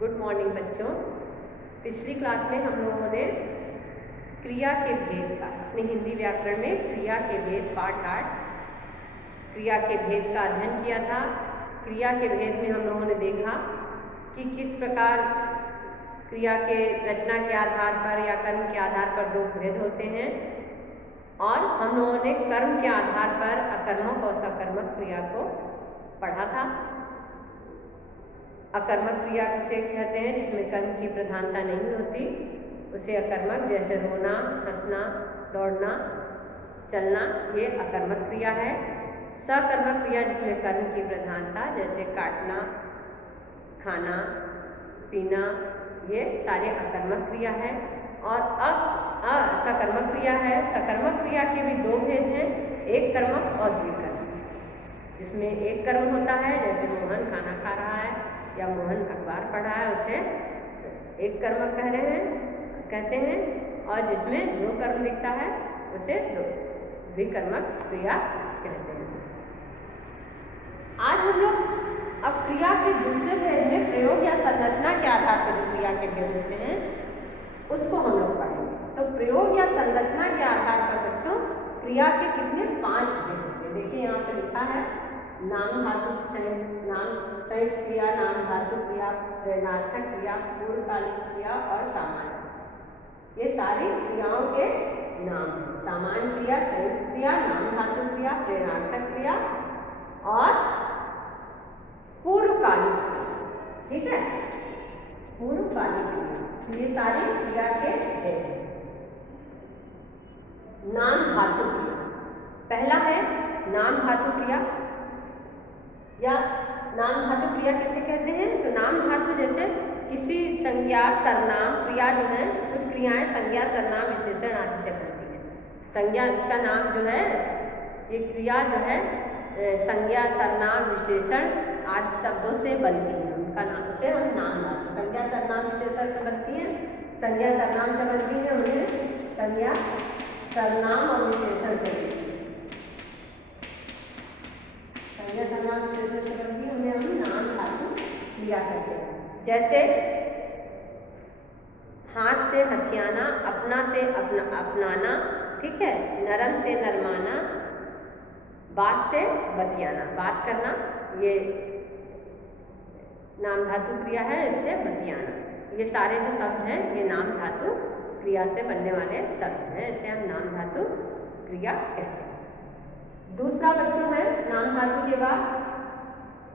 Good morning बच्चों। पिछली class में हम लोगों ने क्रिया के भेद का अपने हिंदी व्याकरण में क्रिया के भेद पार्ट 8 क्रिया के भेद का अध्ययन किया था। क्रिया के भेद में हम लोगों ने देखा कि किस प्रकार क्रिया के रचना के आधार पर या कर्म के आधार पर दो भेद होते हैं, और हम लोगों ने कर्म के आधार पर अकर्मक और सकर्मक क्रिया को पढ़ा था। अकर्मक क्रिया किसे कहते हैं? जिसमें कर्म की प्रधानता नहीं होती, उसे अकर्मक, जैसे रोना, हंसना, दौड़ना, चलना, ये अकर्मक क्रिया है। सकर्मक क्रिया जिसमें कर्म की प्रधानता, जैसे काटना, खाना, पीना, ये सारे अकर्मक क्रिया है। और अब सकर्मक क्रिया है। सकर्मक क्रिया के भी दो भेद हैं, एक कर्मक और द्विकर्मक। जिसमें एक कर्म होता है, जैसे मोहन खाना खा रहा है या मोहन अखबार पढ़ रहा है, उसे एक कर्मक कहते हैं। और जिसमें दो कर्म दिखता है उसे द्विकर्मक क्रिया कहते हैं। आज हम लोग अब क्रिया के दूसरे भेद में प्रयोग या संरचना के आधार पर जो क्रिया के भेद होते हैं उसको हम लोग पढ़ेंगे। तो प्रयोग या संरचना के आधार पर बच्चों क्रिया के कितने 5 भेद होते हैं। देखिए यहाँ पे लिखा है नाम धातु संयुक्त क्रिया, नाम धातु क्रिया, प्रेरणार्थक क्रिया, पूर्वकालिक क्रिया और सामान्य। ये सारी क्रियाओं के नाम हैं। सामान्य क्रिया, संयुक्त क्रिया, नाम धातु क्रिया, प्रेरणार्थक क्रिया और पूर्वकालिक क्रिया। ठीक है, पूर्वकालिक क्रिया, ये सारी क्रिया के भेद हैं। नाम धातु क्रिया, पहला है नाम धातु क्रिया या नाम धातु क्रिया किसे कहते हैं? तो नाम धातु जैसे किसी संज्ञा, सर्वनाम, क्रिया जो है, कुछ क्रियाएं संज्ञा, सर्वनाम, विशेषण आदि से बनती है। संज्ञा, इसका नाम जो है, ये क्रिया जो है संज्ञा, सर्वनाम, विशेषण आदि शब्दों से बनती है। उनका नाम, उसे हम नाम धातु, संज्ञा, सर्वनाम, विशेषण से बनती है। संज्ञा सर्वनाम से बनती है, उन्हें संज्ञा, सर्वनाम और विशेषण से बनती है। संज्ञा, सर्वनाम, विशेषण से बनती है, उन्हें हम नाम धातु क्रिया कहते हैं। जैसे हाथ से हथियाना, अपना से अपनाना, ठीक है, नरम से नरमाना, बात से बतियाना, बात करना, ये नाम धातु क्रिया है, इससे बतियाना। ये सारे जो शब्द हैं ये नाम धातु क्रिया से बनने वाले शब्द हैं, इसे हम नाम धातु क्रिया कहते हैं। दूसरा बच्चों है नाम धातु के बाद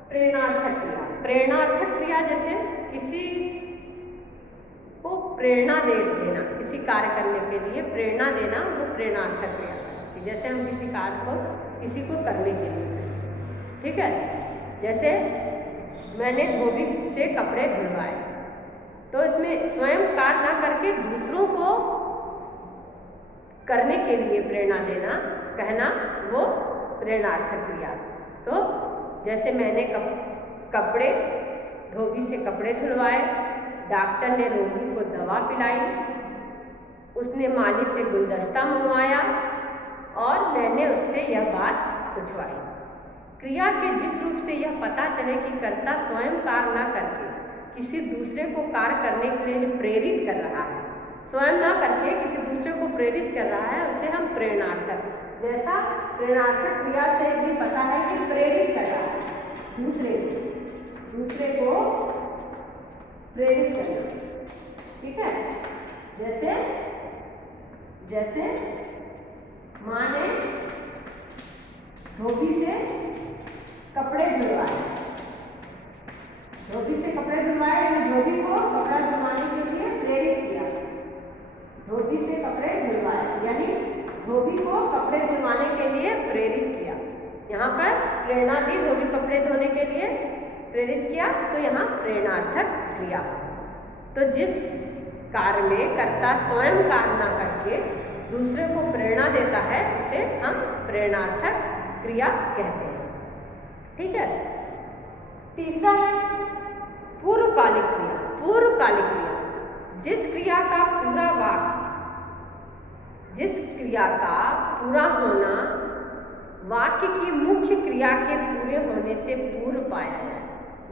प्रेरणार्थक क्रिया। प्रेरणार्थक क्रिया जैसे किसी को प्रेरणा देना, किसी कार्य करने के लिए प्रेरणा देना, वो प्रेरणार्थक क्रिया है। जैसे हम किसी कार्य को किसी को करने के लिए, ठीक है, जैसे मैंने धोबी से कपड़े धुलवाए, तो इसमें स्वयं कार्य ना करके दूसरों को करने के लिए प्रेरणा देना, कहना, वो प्रेरणार्थक क्रिया। तो जैसे मैंने कपड़े, धोबी से कपड़े धुलवाए, डॉक्टर ने रोगी को दवा पिलाई, उसने माली से गुलदस्ता मंगवाया और मैंने उससे यह बात पूछवाई। क्रिया के जिस रूप से यह पता चले कि कर्ता स्वयं कार्य न करके किसी दूसरे को कार्य करने के लिए प्रेरित कर रहा है, स्वयं ना करके किसी दूसरे को प्रेरित कर रहा है, उसे हम प्रेरणार्थक, जैसा प्रेरणार्थक क्रिया से भी पता है कि प्रेरित कर रहा है, दूसरे को प्रेरित करना, ठीक है। जैसे माँ ने धोबी से कपड़े धुलवाए, धोबी को कपड़ा धुलवाने के लिए प्रेरित किया। धोबी से कपड़े धुलवाए यानी धोबी को कपड़े धुलवाने के लिए प्रेरित किया। यहाँ पर प्रेरणा दी, धोबी कपड़े धोने के लिए प्रेरित किया, तो यहाँ प्रेरणार्थक क्रिया। तो जिस कार्य में कर्ता स्वयं कार्य न करके दूसरे को प्रेरणा देता है, उसे हम प्रेरणार्थक क्रिया कहते हैं, ठीक है। तीसरा है पूर्वकालिक क्रिया। पूर्वकालिक क्रिया, जिस क्रिया का पूरा होना वाक्य की मुख्य क्रिया के पूरे होने से पूर्व पाया जाए।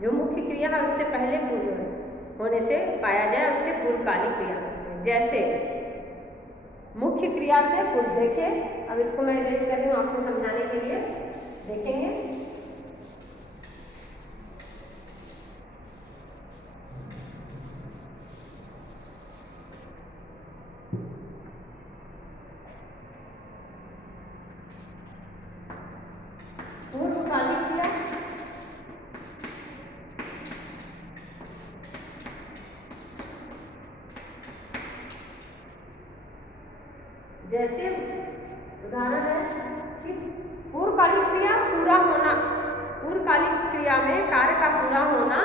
जो मुख्य क्रिया है उससे पहले पूरी हो, होने से पाया जाए उससे पूर्वकालिक क्रिया कहते हैं। जैसे मुख्य क्रिया से पूर्व, देखिए अब इसको मैं इरेज कर रही हूँ आपको समझाने के लिए, देखेंगे। पूर्वकालिक क्रिया जैसे उदाहरण है कि पूर्वकालिक क्रिया पूरा होना, पूर्वकालिक क्रिया में कार्य का पूरा होना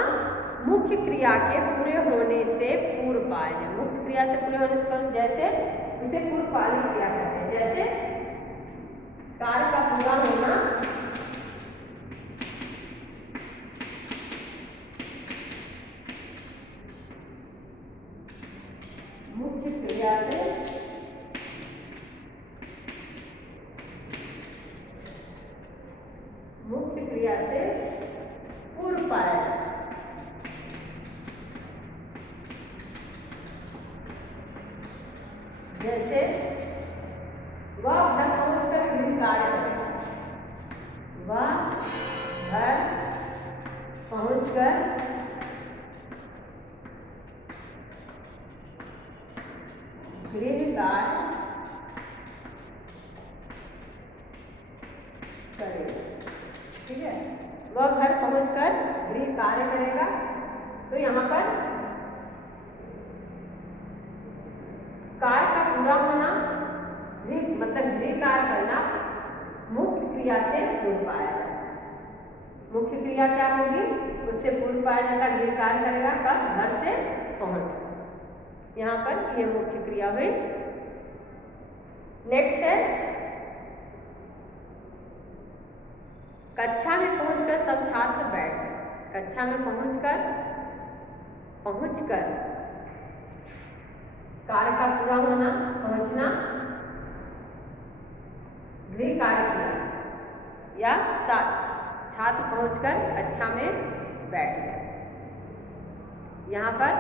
मुख्य क्रिया के पूरे होने से पूर्व पाया जाए। मुख्य क्रिया से पूरे होने से पूर्व, जैसे इसे पूर्वकालिक क्रिया कहते हैं। जैसे कार्य का पूरा होना मुख्य क्रिया से पूर्व पाया जाए। जैसे वह घर पहुंचकर गृह कार्य करेगा, वह घर पहुंचकर गृह कार्य करेगा। ठीक है, वह घर पहुंचकर गृह कार्य करेगा। तो यहाँ पर कार्य का पूरा होना, मतलब गृह कार्य करना मुख्य क्रिया से पूर्व पाया जाता है। मुख्य क्रिया क्या होगी, उससे पूर्व पाया जाता है, गृह कार्य करेगा कब, घर से पहुंच। यहाँ पर यह मुख्य क्रिया हुई। नेक्स्ट है कक्षा में पहुंचकर सब छात्र बैठ गए। कक्षा में पहुंचकर कार्य का पूरा होना, पहुंचना, गृह कार्य किया, या छात्र पहुंचकर कक्षा में बैठ गए। यहाँ पर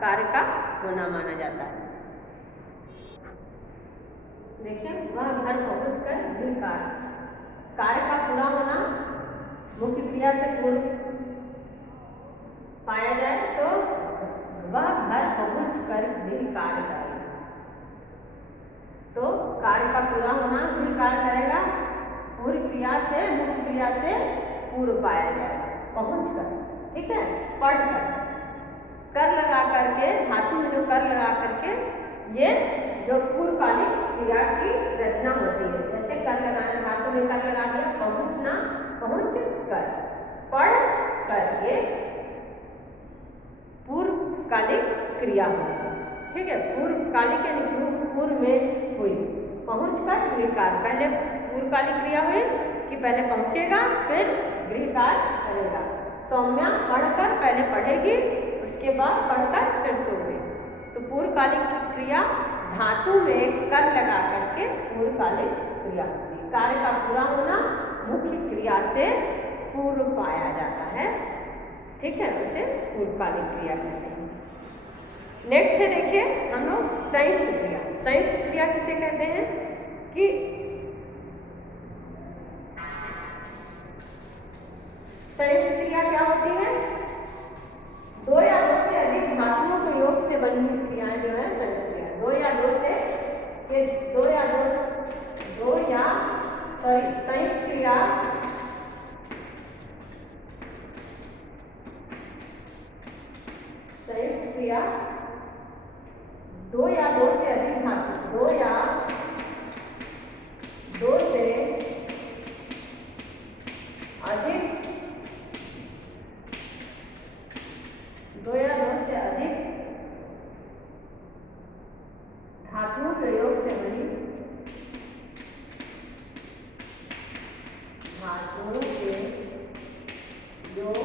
कार्य का होना माना जाता है। देखिए, वह घर पहुंचकर गृह कार्य का पूरा होना मुख्य क्रिया से पूर्व पाया जाए तो वह घर पहुंचकर गृह कार्य करेगा। तो कार्य का पूरा होना गृह कार्य करेगा, पूर्व क्रिया से मुख्य क्रिया से पूर्व पाया जाएगा, पहुंचकर। ठीक है, पढ़कर, कर लगा करके, धातु में जो कर लगा करके ये जो पूर्वकालिक क्रिया की रचना होती है। जैसे कर लगाना, धातु में कर लगा दिया, पहुंचना, पहुंच कर, पढ़ कर, ये पूर्वकालिक क्रिया होगी। ठीक है, पूर्वकालिक यानी पूर्व में हुई, पहुंचकर गृह कार्य। पहले पूर्वकालिक क्रिया हुई कि पहले पहुंचेगा फिर गृह कार्य करेगा। सौम्या पढ़कर पहले पढ़ेगी, उसके बाद पढ़कर फिर सोएगी। तो पूर्वकालिक क्रिया धातु में कर लगा करके पूर्वकालिक क्रिया होती है। कार्य का पूरा होना मुख्य क्रिया से पूर्व पाया जाता है। ठीक है, उसे पूर्वकालिक क्रिया कहते हैं। नेक्स्ट है, देखिए हम लोग संयुक्त क्रिया। संयुक्त क्रिया किसे कहते हैं कि संयुक्त क्रिया क्या होती है, दो या दो से अधिक धातुओं के योग से बनी हुई क्रियाएं जो है संयुक्त क्रिया। दो या संयुक्त क्रिया दो या दो से अधिक धातु, दो या दो से अधिक धातुओं के योग से बनी, धातुओं के योग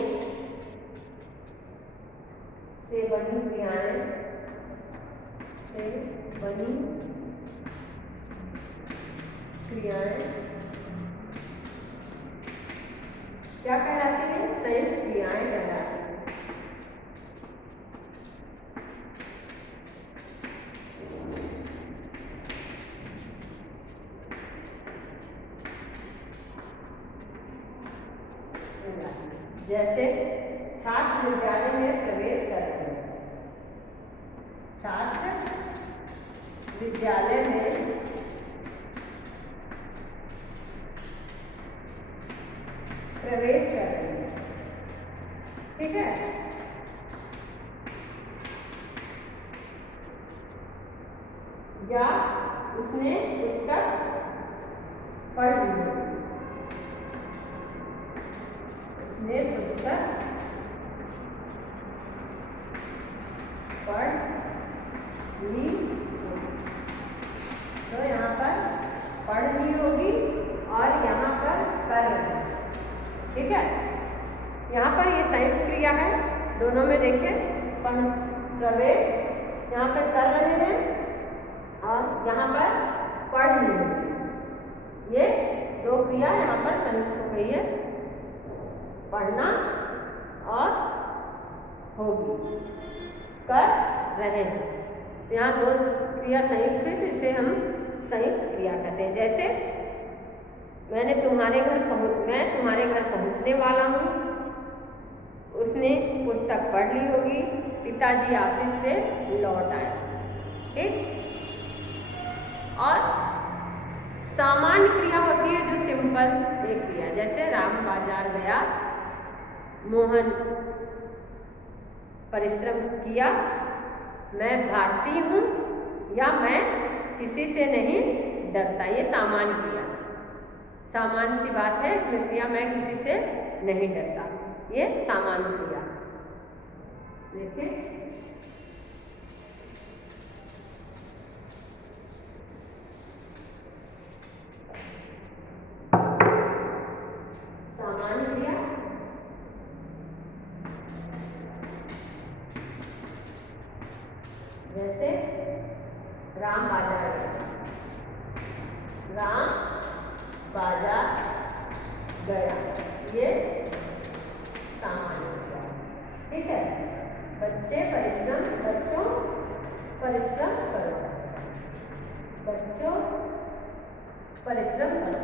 से बनी क्रियाएं, क्या कहलाती हैं, संयुक्त क्रियाएं कहलाती हैं। जैसे छात्र विद्यालय में प्रवेश कर रहे हैं, छात्र विद्यालय में प्रवेश कर रहे हैं। ठीक है, या उसने पुस्तक पढ़ ली, उसने पुस्तक पढ़ ली। तो यहाँ पर पढ़ ली होगी और यहाँ पर कर रहे हैं। ठीक है, यहाँ पर ये संयुक्त क्रिया है, दोनों में देखिए प्रवेश यहाँ पर कर रहे हैं और यहाँ पर पढ़ ली होगी। ये दो क्रिया यहाँ पर संयुक्त हो गई है, पढ़ना और होगी, कर रहे हैं। यहाँ दो क्रिया संयुक्त है, तो इसे हम संयुक्त क्रिया कहते हैं। जैसे मैं तुम्हारे घर पहुँचने वाला हूँ, उसने पुस्तक पढ़ ली होगी, पिताजी ऑफिस से लौट आए। ठीक, और सामान्य क्रिया होती है जो सिंपल एक क्रिया, जैसे राम बाजार गया, मोहन परिश्रम किया, मैं भारतीय हूँ या मैं किसी से नहीं डरता। ये सामान्य क्रिया, सामान्य सी बात है, इसमें क्रिया मैं किसी से नहीं डरता, ये सामान्य क्रिया। देखिए सामान्य क्रिया, जैसे राम बाजार गया, राम बाजार गया, ये सामान्य क्रिया। ठीक है, बच्चों परिश्रम करो, बच्चों परिश्रम करो,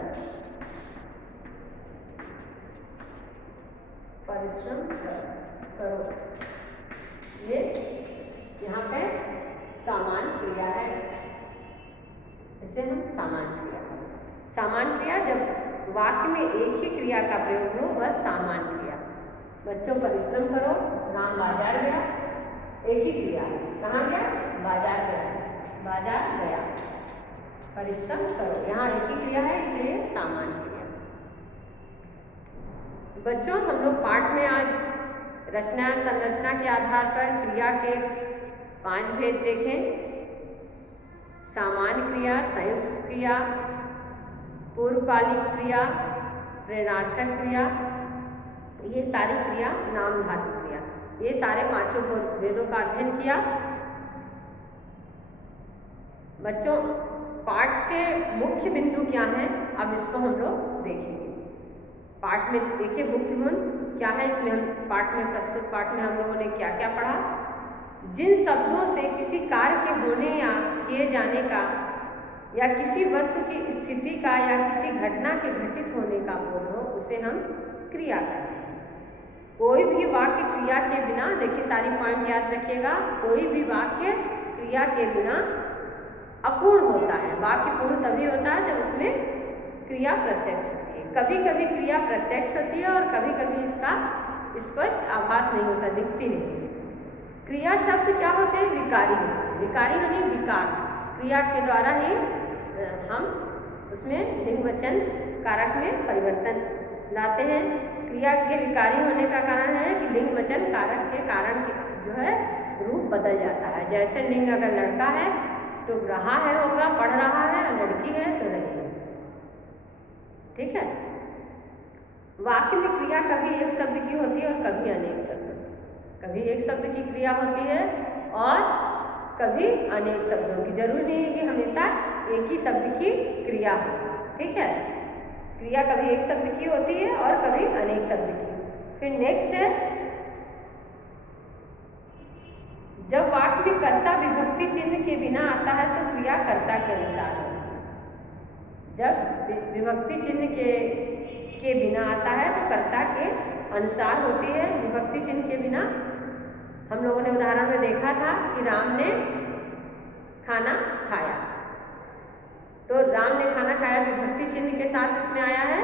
परिश्रम करो, ये यहाँ पे सामान्य क्रिया है, इसे हम सामान्य क्रिया। सामान्य क्रिया जब वाक्य में एक ही क्रिया का प्रयोग हो वह सामान्य क्रिया। बच्चों परिश्रम करो, राम बाजार गया, एक ही क्रिया, कहाँ गया, बाजार गया, बाजार गया, परिश्रम करो, यहाँ एक ही क्रिया है, इसलिए सामान्य क्रिया। बच्चों, हम लोग पाठ में आज रचना संरचना के आधार पर क्रिया के 5 भेद देखें। सामान्य क्रिया, संयुक्त क्रिया, पूर्वकालिक क्रिया, प्रेरणार्थक क्रिया, ये सारी क्रिया नाम धातु क्रिया, ये सारे 5 भेदों का अध्ययन किया। बच्चों, पाठ के मुख्य बिंदु क्या हैं, अब इसको हम लोग देखेंगे। पाठ में देखिए मुख्य बिंदु क्या है, इसमें हम पाठ में प्रस्तुत पाठ में हम लोगों ने क्या क्या पढ़ा। जिन शब्दों से किसी कार्य के होने या किए जाने का या किसी वस्तु की स्थिति का या किसी घटना के घटित होने का बोध हो, उसे हम क्रिया कहते हैं। कोई भी वाक्य क्रिया के बिना, देखिए सारी पॉइंट याद रखिएगा, कोई भी वाक्य क्रिया के बिना अपूर्ण होता है। वाक्य पूर्ण तभी होता है जब उसमें क्रिया प्रत्यक्ष होती है। कभी कभी क्रिया प्रत्यक्ष होती है और कभी कभी इसका स्पष्ट आभास नहीं होता, दिखती नहीं। क्रिया शब्द क्या होते हैं, विकारी होते हैं। विकारी यानी विकार, क्रिया के द्वारा ही हम उसमें लिंग वचन कारक में परिवर्तन लाते हैं। क्रिया के विकारी होने का कारण है कि लिंग वचन कारक के कारण जो है रूप बदल जाता है। जैसे लिंग अगर लड़का है तो रहा है होगा, पढ़ रहा है, लड़की है तो रही है। ठीक है, वाक्य में क्रिया कभी एक शब्द की होती है और कभी अनेक शब्द, कभी एक शब्द की क्रिया होती है और कभी अनेक शब्दों की। जरूरी नहीं है कि हमेशा एक ही शब्द की क्रिया हो। ठीक है, क्रिया कभी एक शब्द की होती है और कभी अनेक शब्द की। फिर नेक्स्ट है, जब वाक्य में कर्ता विभक्ति चिन्ह के बिना आता है तो क्रिया कर्ता के अनुसार होती है। जब विभक्ति चिन्ह के बिना आता है तो कर्ता के अनुसार होती है। विभक्ति चिन्ह के बिना हम लोगों ने उदाहरण में देखा था कि राम ने खाना खाया, तो राम ने खाना खाया विभक्ति चिन्ह के साथ इसमें आया है,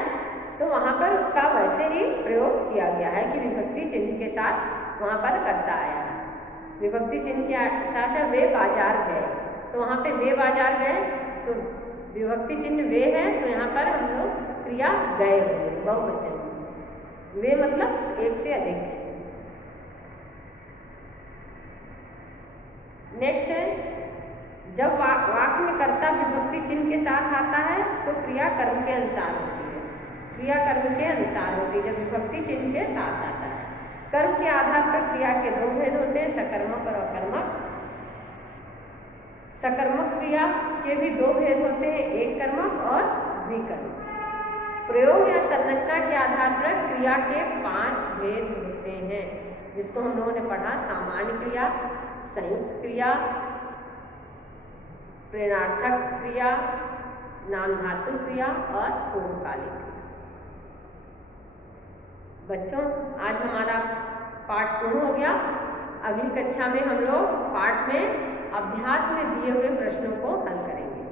तो वहाँ पर उसका वैसे ही प्रयोग किया गया है कि विभक्ति चिन्ह के साथ वहाँ पर कर्ता आया है। विभक्ति चिन्ह के साथ है वे बाजार गए, तो वहाँ पे वे बाजार गए, तो विभक्ति चिन्ह वे है, तो यहाँ पर हम लोग क्रिया गए होंगे बहुवचन। वे मतलब एक से अधिक। नेक्स्ट है, जब वाक्य में कर्ता विभक्ति चिन्ह के साथ आता है तो क्रिया कर्म के अनुसार होती है। क्रिया कर्म के अनुसार होती है जब विभक्ति चिन्ह के साथ आता है। कर्म के आधार पर क्रिया के दो भेद होते हैं, सकर्मक और अकर्मक। सकर्मक क्रिया के भी दो भेद होते हैं, एक कर्मक और द्विकर्मक। प्रयोग या संरचना के आधार पर क्रिया के 5 भेद होते हैं, जिसको हम लोगों ने पढ़ा। सामान्य क्रिया, संयुक्त क्रिया, प्रेरणार्थक क्रिया, नाम धातु क्रिया और पूर्वकालिक क्रिया। बच्चों, आज हमारा पाठ पूर्ण हो गया। अगली कक्षा में हम लोग पाठ में अभ्यास में दिए हुए प्रश्नों को हल करेंगे।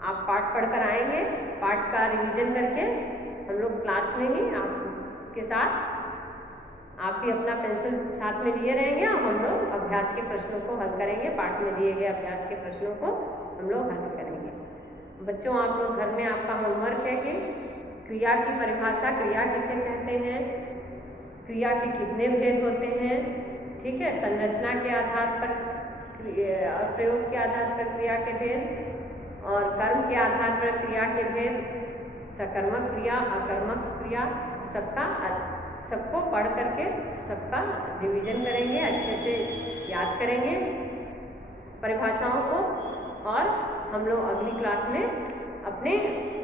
आप पाठ पढ़कर आएंगे, पाठ का रिवीजन करके हम लोग क्लास में ही आपके साथ, आप भी अपना पेंसिल साथ में लिए रहेंगे और हम लोग अभ्यास के प्रश्नों को हल करेंगे। पाठ में दिए गए अभ्यास के प्रश्नों को हम लोग हल करेंगे। बच्चों, आप लोग घर में आपका होमवर्क है कि क्रिया की परिभाषा, क्रिया किसे कहते हैं, क्रिया के कितने भेद होते हैं, ठीक है, संरचना के आधार पर और प्रयोग के आधार पर क्रिया के भेद और कर्म के आधार पर क्रिया के भेद, सकर्मक क्रिया, अकर्मक क्रिया, सबको पढ़ करके सबका रिवीजन करेंगे, अच्छे से याद करेंगे परिभाषाओं को, और हम लोग अगली क्लास में अपने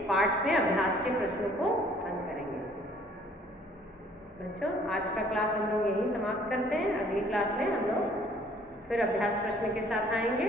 पाठ में अभ्यास के प्रश्नों को हल करेंगे। बच्चों, आज का क्लास हम लोग यहीं समाप्त करते हैं। अगली क्लास में हम लोग फिर अभ्यास प्रश्न के साथ आएंगे।